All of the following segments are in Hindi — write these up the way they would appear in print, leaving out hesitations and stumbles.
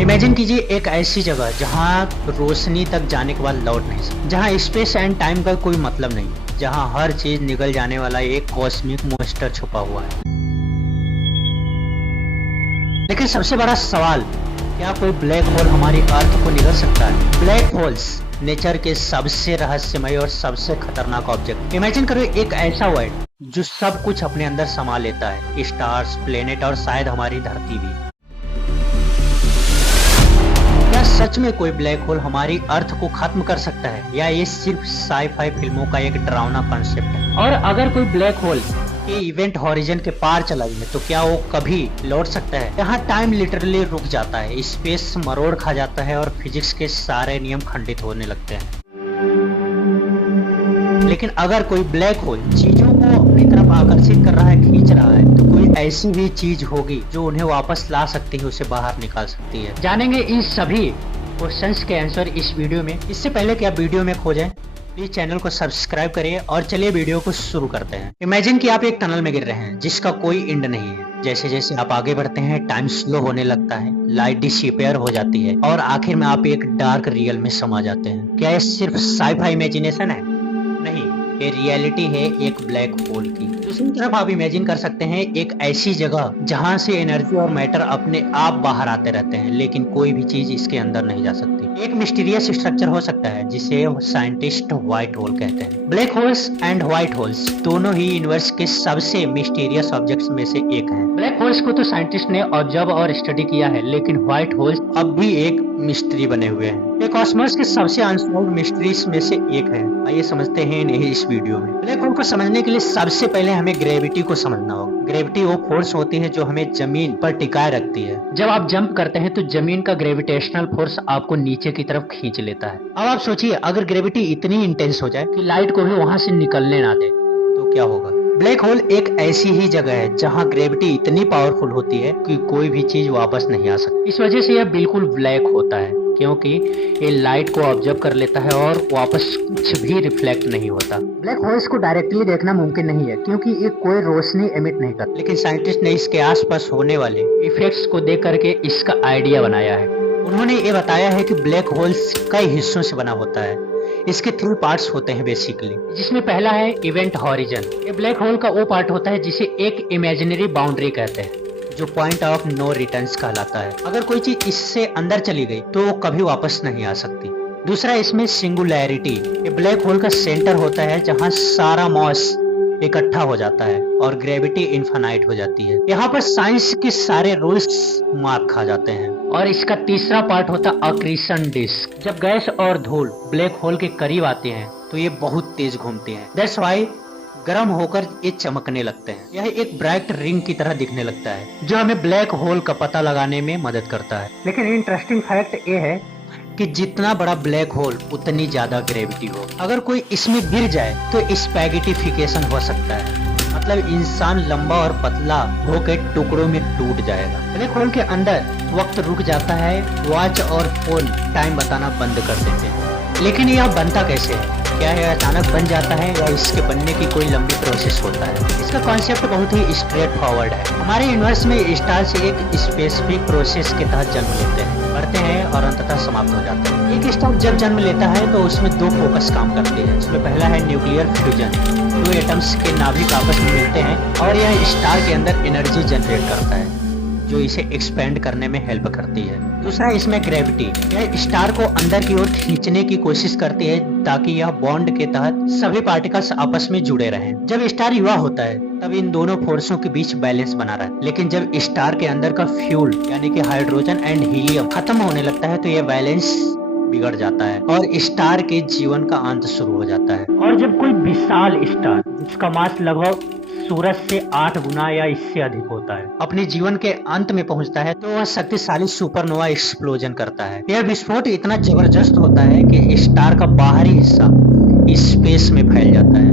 इमेजिन कीजिए एक ऐसी जगह जहां रोशनी तक जाने के बाद लौट नहीं सकती, जहां स्पेस एंड टाइम का कोई मतलब नहीं, जहां हर चीज निगल जाने वाला एक कॉस्मिक मॉन्स्टर छुपा हुआ है। लेकिन सबसे बड़ा सवाल, क्या कोई ब्लैक होल हमारी अर्थ को निगल सकता है? ब्लैक होल्स नेचर के सबसे रहस्यमय और सबसे खतरनाक ऑब्जेक्ट। इमेजिन करो एक ऐसा वर्ल्ड जो सब कुछ अपने अंदर समा लेता है, स्टार्स, प्लेनेट और शायद हमारी धरती भी। क्या सच में कोई ब्लैक होल हमारी अर्थ को खत्म कर सकता है, या ये सिर्फ साई-फाई फिल्मों का एक डरावना कॉन्सेप्ट है? और अगर कोई ब्लैक होल के इवेंट हॉरिजन के पार चला जाए तो क्या वो कभी लौट सकता है? यहाँ टाइम लिटरली रुक जाता है, स्पेस मरोड़ खा जाता है और फिजिक्स के सारे नियम खंडित होने लगते हैं। लेकिन अगर कोई ब्लैक होल चीजों को अपनी तरफ आकर्षित कर रहा है, खींच रहा है, तो कोई ऐसी भी चीज होगी जो उन्हें वापस ला सकती है, उसे बाहर निकाल सकती है। जानेंगे इन सभी क्वेश्चंस के आंसर इस वीडियो में। इससे पहले कि आप वीडियो में खो जाएं, प्लीज चैनल को सब्सक्राइब करिए और चलिए वीडियो को शुरू करते हैं। इमेजिन कि आप एक टनल में गिर रहे हैं जिसका कोई एंड नहीं है। जैसे जैसे आप आगे बढ़ते हैं, टाइम स्लो होने लगता है, लाइट डिसअपीयर हो जाती है और आखिर में आप एक डार्क रियल में समा जाते हैं। क्या ये सिर्फ साई-फाई इमेजिनेशन है? नहीं, ये रियलिटी है एक ब्लैक होल की। दूसरी तरफ आप इमेजिन कर सकते हैं एक ऐसी जगह जहां से एनर्जी और मैटर अपने आप बाहर आते रहते हैं, लेकिन कोई भी चीज इसके अंदर नहीं जा सकती। एक मिस्टीरियस स्ट्रक्चर हो सकता है जिसे साइंटिस्ट व्हाइट होल कहते हैं। Black holes and white holes दोनों ही यूनिवर्स के सबसे मिस्टीरियस ऑब्जेक्ट्स में से एक हैं। ब्लैक होल्स को तो साइंटिस्ट ने ऑब्जर्व और स्टडी किया है, लेकिन व्हाइट होल्स अब भी एक मिस्ट्री बने हुए हैं। ये कॉस्मोस के सबसे अनसॉल्व्ड मिस्ट्रीज में से एक है। आइए समझते हैं इन्हें इस वीडियो में। ब्लैक होल को समझने के लिए सबसे पहले हमें ग्रेविटी को समझना होगा। ग्रेविटी वो फोर्स होती है जो हमें जमीन पर टिकाए रखती है। जब आप जंप करते हैं तो जमीन का ग्रेविटेशनल फोर्स आपको नीचे की तरफ खींच लेता है। अब आप सोचिए, अगर ग्रेविटी इतनी इंटेंस हो जाए कि लाइट को भी वहाँ से निकलने ना दे तो क्या होगा? ब्लैक होल एक ऐसी ही जगह है जहाँ ग्रेविटी इतनी पावरफुल होती है कि कोई भी चीज वापस नहीं आ सकती। इस वजह से यह बिल्कुल ब्लैक होता है, क्योंकि ये लाइट को ऑब्जर्व कर लेता है और वापस कुछ भी रिफ्लेक्ट नहीं होता। ब्लैक होल्स को डायरेक्टली देखना मुमकिन नहीं है, क्योंकि ये कोई रोशनी एमिट नहीं करता। लेकिन साइंटिस्ट ने इसके आसपास होने वाले इफेक्ट्स को देख करके इसका आइडिया बनाया है। उन्होंने ये बताया है कि ब्लैक होल्स कई हिस्सों से बना होता है। इसके 3 पार्ट्स होते हैं बेसिकली, जिसमें पहला है इवेंट हॉरिजन। ये ब्लैक होल का वो पार्ट होता है जिसे एक इमेजिनरी बाउंड्री कहते हैं, जो पॉइंट ऑफ नो रिटर्न्स कहलाता है। अगर कोई चीज इससे अंदर चली गई तो वो कभी वापस नहीं आ सकती। दूसरा इसमें सिंगुलैरिटी। ये ब्लैक होल का सेंटर होता है जहाँ सारा मॉस इकट्ठा हो जाता है और ग्रेविटी इनफाइनाइट हो जाती है। यहाँ पर साइंस के सारे रूल्स मार खा जाते हैं। और इसका तीसरा पार्ट होता है अक्रीशन डिस्क। जब गैस और धूल ब्लैक होल के करीब आते हैं तो ये बहुत तेज घूमते हैं। दैट्स व्हाई गर्म होकर ये चमकने लगते हैं। यह एक ब्राइट रिंग की तरह दिखने लगता है, जो हमें ब्लैक होल का पता लगाने में मदद करता है। लेकिन इंटरेस्टिंग फैक्ट ये है कि जितना बड़ा ब्लैक होल उतनी ज्यादा ग्रेविटी हो। अगर कोई इसमें गिर जाए तो स्पैगेटिफिकेशन हो सकता है, मतलब इंसान लंबा और पतला होकर टुकड़ों में टूट जाएगा। ब्लैक होल के अंदर वक्त रुक जाता है, वॉच और फोन टाइम बताना बंद कर देते हैं। लेकिन यह बनता कैसे है? क्या यह अचानक बन जाता है या इसके बनने की कोई लंबी प्रोसेस होता है? इसका कॉन्सेप्ट बहुत ही स्ट्रेट फॉरवर्ड है। हमारे यूनिवर्स में स्टार्स एक स्पेसिफिक प्रोसेस के तहत जन्म लेते हैं, बढ़ते हैं और अंततः समाप्त हो जाते हैं। एक स्टार जब जन्म लेता है तो उसमें 2 फोकस काम करते हैं। उसमें पहला है न्यूक्लियर फ्यूजन। 2 एटम्स के नाभिक आपस में मिलते हैं और यह स्टार के अंदर एनर्जी जनरेट करता है, जो इसे एक्सपेंड करने में हेल्प करती है। दूसरा इसमें ग्रेविटी। यह स्टार को अंदर की ओर खींचने की कोशिश करती है ताकि यह बॉन्ड के तहत सभी पार्टिकल्स आपस में जुड़े रहें। जब स्टार युवा होता है तब इन दोनों फोर्सों के बीच बैलेंस बना रहता है। लेकिन जब स्टार के अंदर का फ्यूल यानी कि हाइड्रोजन एंड हीलियम खत्म होने लगता है तो यह बैलेंस बिगड़ जाता है और स्टार के जीवन का अंत शुरू हो जाता है। और जब कोई विशाल स्टार जिसका मास लगभग सूरज से 8 गुना या इससे अधिक होता है अपने जीवन के अंत में पहुंचता है तो वह शक्तिशाली सुपरनोवा एक्सप्लोजन करता है। यह विस्फोट इतना जबरदस्त होता है कि स्टार का बाहरी हिस्सा स्पेस में फैल जाता है,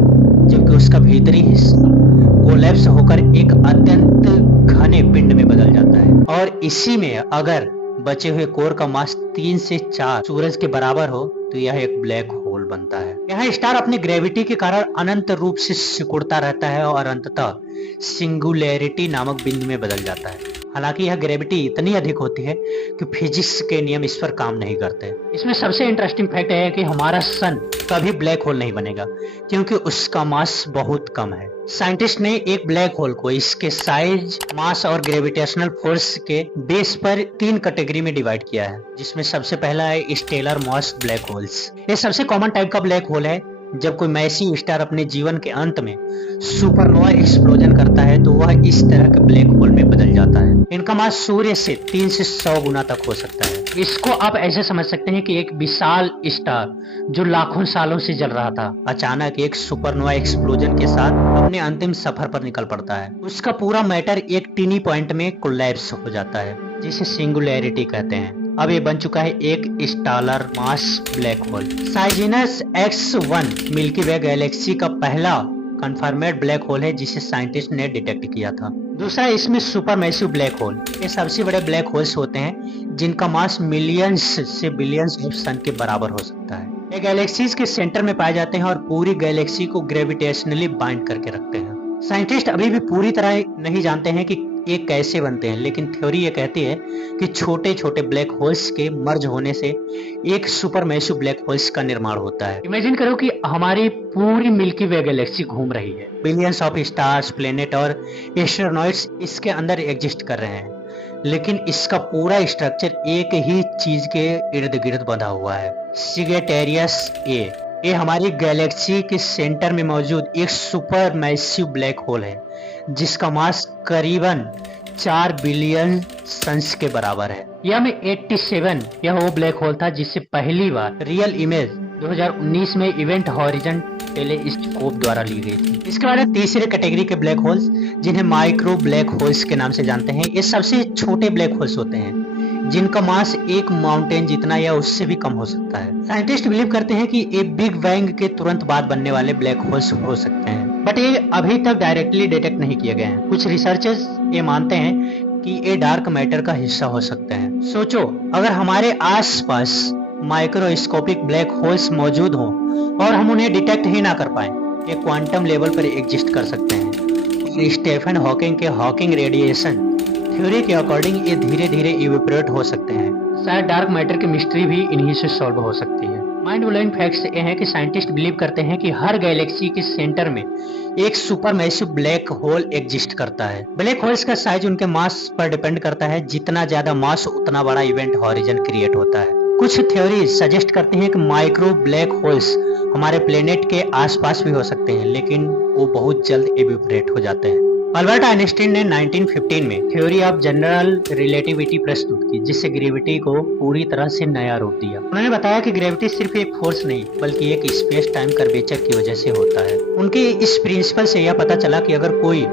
जबकि उसका भीतरी हिस्सा कोलैप्स होकर एक अत्यंत घने पिंड में बदल जाता है। और इसी में अगर बचे हुए कोर का मास 3 से 4 सूरज के बराबर हो तो यह एक ब्लैक होल बनता है। यह स्टार अपनी ग्रेविटी के कारण अनंत रूप से सिकुड़ता रहता है और अंततः सिंगुलैरिटी नामक बिंदु में बदल जाता है। हालांकि यह ग्रेविटी इतनी अधिक होती है कि फिजिक्स के नियम इस पर काम नहीं करते। इसमें सबसे इंटरेस्टिंग फैक्ट है कि हमारा सन कभी ब्लैक होल नहीं बनेगा क्योंकि उसका मास बहुत कम है। साइंटिस्ट ने एक ब्लैक होल को इसके साइज, मास और ग्रेविटेशनल फोर्स के बेस पर 3 कैटेगरी में डिवाइड किया है, जिसमें सबसे पहला है स्टेलर मास ब्लैक होल्स। ये सबसे कॉमन टाइप का ब्लैक होल है। जब कोई मैसिव स्टार अपने जीवन के अंत में सुपरनोवा एक्सप्लोजन करता है तो वह इस तरह के ब्लैक होल में बदल जाता है। इनका मास सूर्य से 3 से 100 गुना तक हो सकता है। इसको आप ऐसे समझ सकते हैं कि एक विशाल स्टार जो लाखों सालों से जल रहा था, अचानक एक सुपरनोवा एक्सप्लोजन के साथ अपने अंतिम सफर पर निकल पड़ता है। उसका पूरा मैटर एक टीनी पॉइंट में कोलैप्स हो जाता है, जिसे सिंगुलैरिटी कहते हैं। अब ये बन चुका है एक stellar mass black hole. Cygnus X1 Milky Way galaxy का पहला कंफर्मेड ब्लैक होल है जिसे साइंटिस्ट ने डिटेक्ट किया था। दूसरा, इसमें सुपरमैसिव ब्लैक होल। ये सबसे बड़े ब्लैक होल्स होते हैं जिनका मास मिलियंस से बिलियंस ऑफ सन के बराबर हो सकता है। ये गैलेक्सीज के सेंटर में पाए जाते हैं और पूरी गैलेक्सी को ग्रेविटेशनली बाइंड करके रखते हैं। साइंटिस्ट अभी भी पूरी तरह नहीं जानते हैं कि ये कैसे बनते हैं, लेकिन थ्योरी ये कहती है कि छोटे छोटे ब्लैक होल्स के मर्ज होने से एक सुपरमैसिव ब्लैक होल्स का निर्माण होता है। इमेजिन करो कि हमारी पूरी मिल्की वे गैलेक्सी घूम रही है। बिलियंस ऑफ स्टार्स, प्लेनेट और एस्ट्रोनॉइड्स इसके अंदर एग्जिस्ट कर रहे हैं, लेकिन इसका पूरा स्ट्रक्चर एक ही चीज के इर्द गिर्द बंधा हुआ है, सिगेटेरियस ए। ये हमारी गैलेक्सी के सेंटर में मौजूद एक सुपर मैसिव ब्लैक होल है जिसका मास करीबन 4 बिलियन सन्स के बराबर है। यह वो ब्लैक होल था जिससे पहली बार रियल इमेज 2019 में इवेंट हॉरिजन टेलीस्कोप द्वारा ली गई थी। इसके बाद तीसरे कैटेगरी के ब्लैक होल्स, जिन्हें माइक्रो ब्लैक होल्स के नाम से जानते हैं। ये सबसे छोटे ब्लैक होल्स होते हैं जिनका मास एक माउंटेन जितना या उससे भी कम हो सकता है। साइंटिस्ट बिलीव करते हैं कि ये बिग बैंग के तुरंत बाद बनने वाले ब्लैक होल्स हो सकते हैं, बट ये अभी तक डायरेक्टली डिटेक्ट नहीं किए गए हैं। कुछ रिसर्चर्स ये मानते हैं कि ये डार्क मैटर का हिस्सा हो सकते हैं। सोचो, अगर हमारे आसपास माइक्रोस्कोपिक ब्लैक होल्स मौजूद हों और हम उन्हें डिटेक्ट ही ना कर पाए, ये क्वांटम लेवल पर एग्जिस्ट कर सकते हैं। और स्टीफन हॉकिंग के हॉकिंग रेडिएशन थ्योरी के अकॉर्डिंग ये धीरे धीरे इवेपोरेट हो सकते हैं। शायद डार्क मैटर की मिस्ट्री भी इन्हीं से सॉल्व हो सकती है। माइंड ब्लोइंग फैक्ट्स ये है कि साइंटिस्ट बिलीव करते हैं कि हर गैलेक्सी के सेंटर में एक सुपरमैसिव ब्लैक होल एग्जिस्ट करता है। ब्लैक होल्स का साइज उनके मास पर डिपेंड करता है। जितना ज्यादा मास उतना बड़ा इवेंट हॉरिजन क्रिएट होता है। कुछ थ्योरी सजेस्ट करती हैं कि माइक्रो ब्लैक होल्स हमारे प्लेनेट के आसपास भी हो सकते हैं, लेकिन वो बहुत जल्द इवेपोरेट हो जाते हैं। अल्बर्ट आइंस्टीन ने 1915 में थ्योरी ऑफ जनरल रिलेटिविटी प्रस्तुत की, जिससे ग्रेविटी को पूरी तरह से नया रूप दिया। उन्होंने बताया कि ग्रेविटी सिर्फ एक फोर्स नहीं बल्कि एक स्पेस टाइम कर्वेचर की वजह से होता है। उनके इस प्रिंसिपल से यह पता चला कि अगर कोई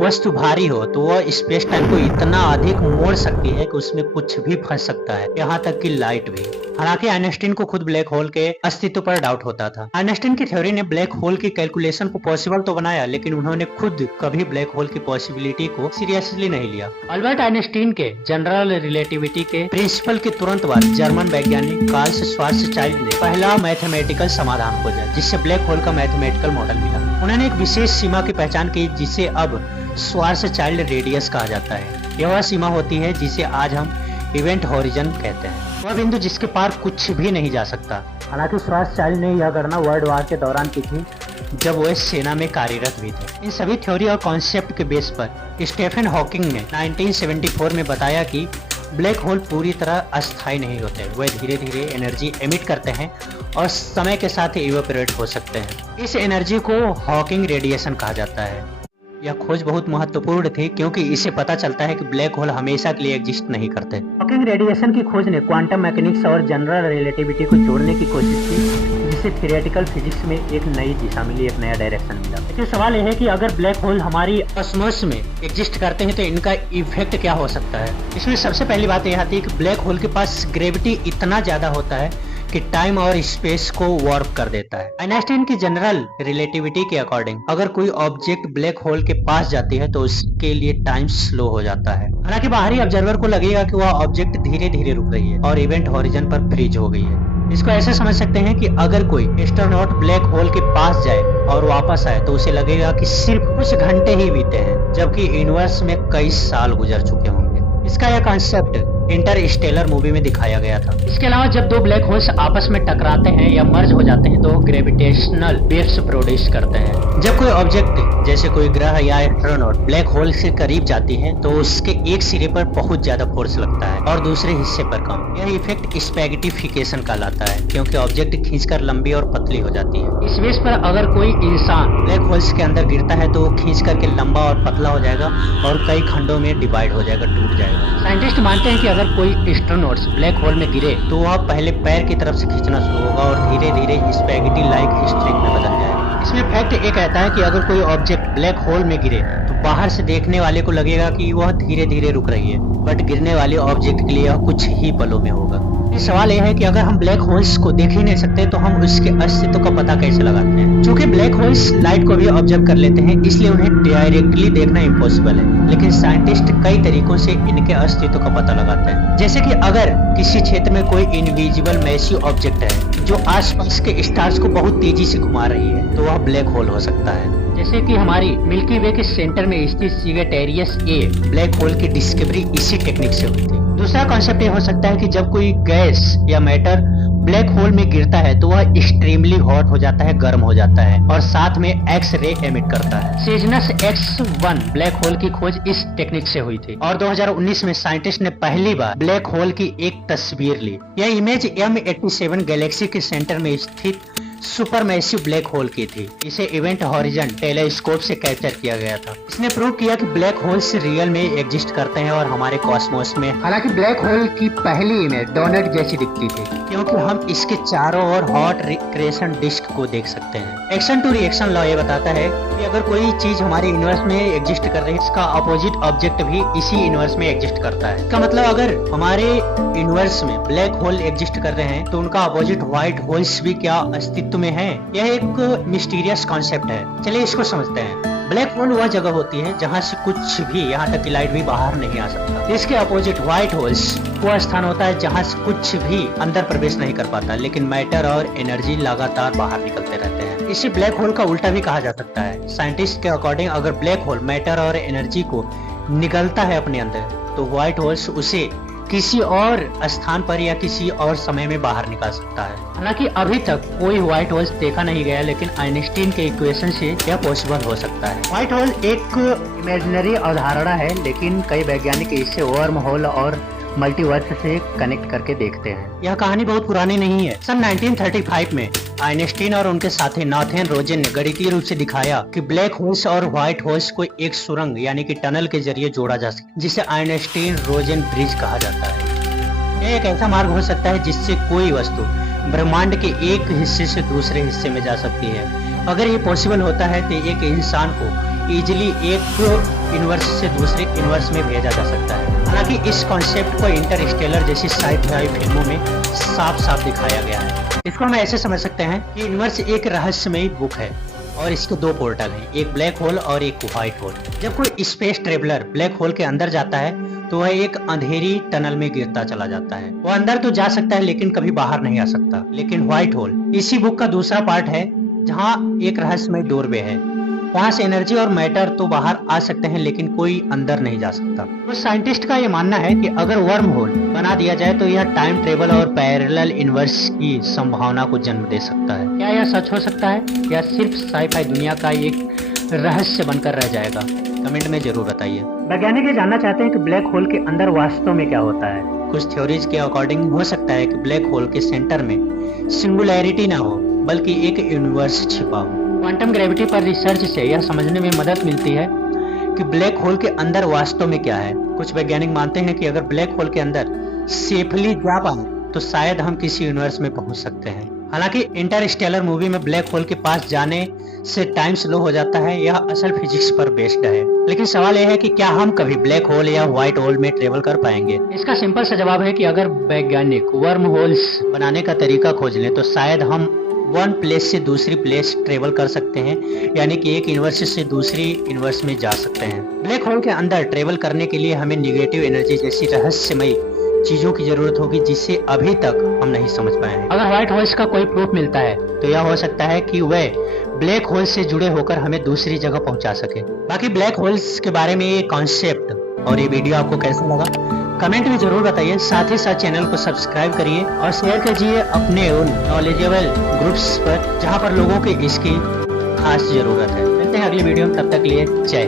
वस्तु भारी हो तो वह स्पेस टाइम को इतना अधिक मोड़ सकती है कि उसमें कुछ भी फंस सकता है, यहाँ तक कि लाइट भी। हालांकि आइंस्टीन को खुद ब्लैक होल के अस्तित्व पर डाउट होता था। आइंस्टीन की थ्योरी ने ब्लैक होल की कैलकुलेशन को पॉसिबल तो बनाया, लेकिन उन्होंने खुद कभी ब्लैक होल की पॉसिबिलिटी को सीरियसली नहीं लिया। अल्बर्ट आइंस्टीन के जनरल रिलेटिविटी के प्रिंसिपल के तुरंत बाद जर्मन वैज्ञानिक कार्ल श्वार्ज़शाइल्ड ने पहला मैथमेटिकल समाधान खोजा, जिससे ब्लैक होल का मैथमेटिकल मॉडल मिला। उन्होंने एक विशेष सीमा की पहचान की जिसे अब श्वार्ज़शाइल्ड रेडियस कहा जाता है। यह वह सीमा होती है जिसे आज हम इवेंट हॉरिजन कहते हैं, वह बिंदु जिसके पार कुछ भी नहीं जा सकता। हालांकि श्वार्ज़शाइल्ड ने यह गणना वर्ल्ड वॉर के दौरान की थी, जब वह सेना में कार्यरत भी थे। इन सभी थ्योरी और कॉन्सेप्ट के बेस पर स्टीफन हॉकिंग ने 1974 में बताया कि ब्लैक होल पूरी तरह अस्थायी नहीं होते, वे धीरे धीरे एनर्जी एमिट करते हैं और समय के साथ इवेपोरेट हो सकते हैं। इस एनर्जी को हॉकिंग रेडिएशन कहा जाता है। यह खोज बहुत महत्वपूर्ण थी क्योंकि इससे पता चलता है कि ब्लैक होल हमेशा के लिए एग्जिस्ट नहीं करते। हॉकिंग रेडिएशन की खोज ने क्वांटम मैकेनिक्स और जनरल रिलेटिविटी को जोड़ने की कोशिश की, जिससे थियोरेटिकल फिजिक्स में एक नई दिशा मिली, एक नया डायरेक्शन मिला। तो सवाल यह है कि अगर ब्लैक होल हमारी कॉस्मोस में एग्जिस्ट करते हैं तो इनका इफेक्ट क्या हो सकता है। इसमें सबसे पहली बात यह आती है कि ब्लैक होल के पास ग्रेविटी इतना ज्यादा होता है कि टाइम और स्पेस को वार्प कर देता है। आइंस्टाइन की जनरल रिलेटिविटी के अकॉर्डिंग अगर कोई ऑब्जेक्ट ब्लैक होल के पास जाती है तो उसके लिए टाइम स्लो हो जाता है। हालांकि बाहरी ऑब्जर्वर को लगेगा कि वह ऑब्जेक्ट धीरे धीरे रुक रही है और इवेंट हॉरिजन पर फ्रीज हो गई है। इसको ऐसे समझ सकते हैं कि अगर कोई एस्ट्रोनॉट ब्लैक होल के पास जाए और वापस आए तो उसे लगेगा कि सिर्फ कुछ घंटे ही बीते हैं, जबकि यूनिवर्स में कई साल गुजर चुके होंगे। इसका यह कॉन्सेप्ट इंटरस्टेलर मूवी में दिखाया गया था। इसके अलावा जब दो ब्लैक होल्स आपस में टकराते हैं या मर्ज हो जाते हैं तो ग्रेविटेशनल वेव्स प्रोड्यूस करते हैं। जब कोई ऑब्जेक्ट जैसे कोई ग्रह या एस्ट्रोनॉट ब्लैक होल से करीब जाती है तो उसके एक सिरे पर बहुत ज्यादा फोर्स लगता है और दूसरे हिस्से पर कम। यह इफेक्ट स्पैगेटिफिकेशन कहलाता है क्योंकि ऑब्जेक्ट खींचकर लंबी और पतली हो जाती है। इस बेस पर अगर कोई इंसान ब्लैक होल्स के अंदर गिरता है तो वो खींच करके लंबा और पतला हो जाएगा और कई खंडों में डिवाइड हो जाएगा, टूट जाएगा। साइंटिस्ट मानते हैं कि अगर कोई एस्ट्रोनॉट्स ब्लैक होल में गिरे तो वह पहले पैर की तरफ से खींचना शुरू होगा और धीरे धीरे स्पैगेटी लाइक स्ट्रिंग में बदल जाएगा। इसमें फैक्ट ये कहता है कि अगर कोई ऑब्जेक्ट ब्लैक होल में गिरे तो बाहर से देखने वाले को लगेगा कि वह धीरे धीरे रुक रही है, बट गिरने वाले ऑब्जेक्ट के लिए यह कुछ ही पलों में होगा। ये सवाल यह है कि अगर हम ब्लैक होल्स को देख ही नहीं सकते तो हम उसके अस्तित्व का पता कैसे लगाते हैं। चूंकि ब्लैक होल्स लाइट को भी ऑब्जर्व कर लेते हैं इसलिए उन्हें डायरेक्टली देखना इम्पॉसिबल है, लेकिन साइंटिस्ट कई तरीकों से इनके अस्तित्व का पता लगाते हैं। जैसे कि अगर किसी क्षेत्र में कोई इनविजिबल मैसिव ऑब्जेक्ट है जो आसपास के स्टार्स को बहुत तेजी से घुमा रही है तो वह ब्लैक होल हो सकता है। जैसे कि हमारी मिल्की वे के सेंटर में स्थित सैजिटेरियस ए ब्लैक होल की डिस्कवरी इसी टेक्निक से हुई थी। दूसरा कॉन्सेप्ट ये हो सकता है कि जब कोई गैस या मैटर ब्लैक होल में गिरता है तो वह एक्सट्रीमली हॉट हो जाता है, गर्म हो जाता है और साथ में एक्स रे एमिट करता है। सेजनस X1 ब्लैक होल की खोज इस टेक्निक से हुई थी और 2019 में साइंटिस्ट ने पहली बार ब्लैक होल की एक तस्वीर ली। यह इमेज M87 गैलेक्सी के सेंटर में स्थित सुपर मैसिव ब्लैक होल की थी। इसे इवेंट हॉरिजन टेलीस्कोप से कैप्चर किया गया था। इसने प्रूव किया कि ब्लैक होल्स रियल में एग्जिस्ट करते हैं और हमारे कॉस्मोस में। हालांकि ब्लैक होल की पहली इमेज डोनट जैसी दिखती थी क्योंकि हम इसके चारों ओर हॉट क्रिएशन डिस्क को देख सकते हैं। एक्शन टू रिएक्शन लॉ ये बताता है कि अगर कोई चीज हमारे यूनिवर्स में एग्जिस्ट कर रही है इसका अपोजिट ऑब्जेक्ट भी इसी यूनिवर्स में एग्जिस्ट करता है। इसका मतलब अगर हमारे यूनिवर्स में ब्लैक होल एग्जिस्ट कर रहे हैं तो उनका अपोजिट व्हाइट होल्स भी क्या अस्तित्व में है। यह एक मिस्टीरियस कॉन्सेप्ट है, चलिए इसको समझते हैं। ब्लैक होल वह जगह होती है जहाँ से कुछ भी, यहाँ तक कि लाइट भी बाहर नहीं आ सकता। इसके अपोजिट व्हाइट होल्स वह स्थान होता है जहाँ से कुछ भी अंदर प्रवेश नहीं कर पाता, लेकिन मैटर और एनर्जी लगातार बाहर निकलते रहते हैं। इसे ब्लैक होल का उल्टा भी कहा जा सकता है। साइंटिस्ट के अकॉर्डिंग अगर ब्लैक होल मैटर और एनर्जी को निगलता है अपने अंदर तो व्हाइट होल्स उसे किसी और स्थान पर या किसी और समय में बाहर निकाल सकता है। हालांकि अभी तक कोई व्हाइट होल्स देखा नहीं गया, लेकिन आइंस्टीन के इक्वेशन से यह पॉसिबल हो सकता है। व्हाइट होल एक इमेजिनरी अवधारणा है, लेकिन कई वैज्ञानिक इसे वर्म होल और मल्टीवर्स से कनेक्ट करके देखते हैं। यह कहानी बहुत पुरानी नहीं है। सन 1935 में आइंस्टीन और उनके साथी नाथन रोजन ने गणितीय रूप से दिखाया कि ब्लैक होल्स और व्हाइट होल्स को एक सुरंग यानी कि टनल के जरिए जोड़ा जा सकता, जिसे आइंस्टीन रोजन ब्रिज कहा जाता है। यह एक ऐसा मार्ग हो सकता है जिससे कोई वस्तु ब्रह्मांड के एक हिस्से से दूसरे हिस्से में जा सकती है। अगर ये पॉसिबल होता है तो एक इंसान को इजिली एक यूनिवर्स से दूसरे यूनिवर्स में भेजा जा सकता है। हालांकि इस कॉन्सेप्ट को इंटरस्टेलर जैसी साइ-फाई फिल्मों में साफ साफ दिखाया गया है। इसको हम ऐसे समझ सकते हैं कि यूनिवर्स एक रहस्यमयी बुक है और इसके दो पोर्टल हैं, एक ब्लैक होल और एक व्हाइट होल। जब कोई स्पेस ट्रेवलर ब्लैक होल के अंदर जाता है तो वह एक अंधेरी टनल में गिरता चला जाता है। वह अंदर तो जा सकता है लेकिन कभी बाहर नहीं आ सकता। लेकिन व्हाइट होल इसी बुक का दूसरा पार्ट है जहाँ एक रहस्यमय डोरवे है। वहाँ से एनर्जी और मैटर तो बाहर आ सकते हैं लेकिन कोई अंदर नहीं जा सकता। तो साइंटिस्ट का ये मानना है कि अगर वर्म होल बना दिया जाए तो यह टाइम ट्रेवल और पैरेलल यूनिवर्स की संभावना को जन्म दे सकता है। क्या यह सच हो सकता है या सिर्फ साइ-फाई दुनिया का एक रहस्य बनकर रह जाएगा? कमेंट में जरूर बताइए। वैज्ञानिक ये जानना चाहते हैं कि ब्लैक होल के अंदर वास्तव में क्या होता है। कुछ थ्योरीज के अकॉर्डिंग हो सकता है कि ब्लैक होल के सेंटर में सिंगुलैरिटी ना हो बल्कि एक यूनिवर्स छिपा हो। क्वांटम ग्रेविटी पर रिसर्च से यह समझने में मदद मिलती है कि ब्लैक होल के अंदर वास्तव में क्या है। कुछ वैज्ञानिक मानते हैं कि अगर ब्लैक होल के अंदर सेफली जा पाए तो शायद हम किसी यूनिवर्स में पहुंच सकते हैं। हालांकि इंटरस्टेलर मूवी में ब्लैक होल के पास जाने से टाइम स्लो हो जाता है, यह असल फिजिक्स पर बेस्ड है। लेकिन सवाल यह है कि क्या हम कभी ब्लैक होल या व्हाइट होल में ट्रेवल कर पाएंगे? इसका सिंपल सा जवाब है कि अगर वैज्ञानिक वर्म होल्स बनाने का तरीका खोज लें तो शायद हम वन प्लेस से दूसरी प्लेस ट्रेवल कर सकते हैं, यानी कि एक यूनिवर्स से दूसरी यूनिवर्स में जा सकते हैं। ब्लैक होल के अंदर ट्रेवल करने के लिए हमें निगेटिव एनर्जी जैसी रहस्यमयी चीजों की जरूरत होगी जिससे अभी तक हम नहीं समझ पाए हैं। अगर व्हाइट होल्स का कोई प्रूफ मिलता है तो यह हो सकता है कि वह ब्लैक होल से जुड़े होकर हमें दूसरी जगह पहुंचा सके। बाकी ब्लैक होल्स के बारे में ये कॉन्सेप्ट और ये वीडियो आपको कैसा लगा कमेंट में जरूर बताइए। साथ ही साथ चैनल को सब्सक्राइब करिए और शेयर कीजिए अपने उन नॉलेजेबल ग्रुप्स पर जहां पर लोगों की इसकी खास जरूरत है। मिलते हैं अगली वीडियो में, तब तक लिए जय।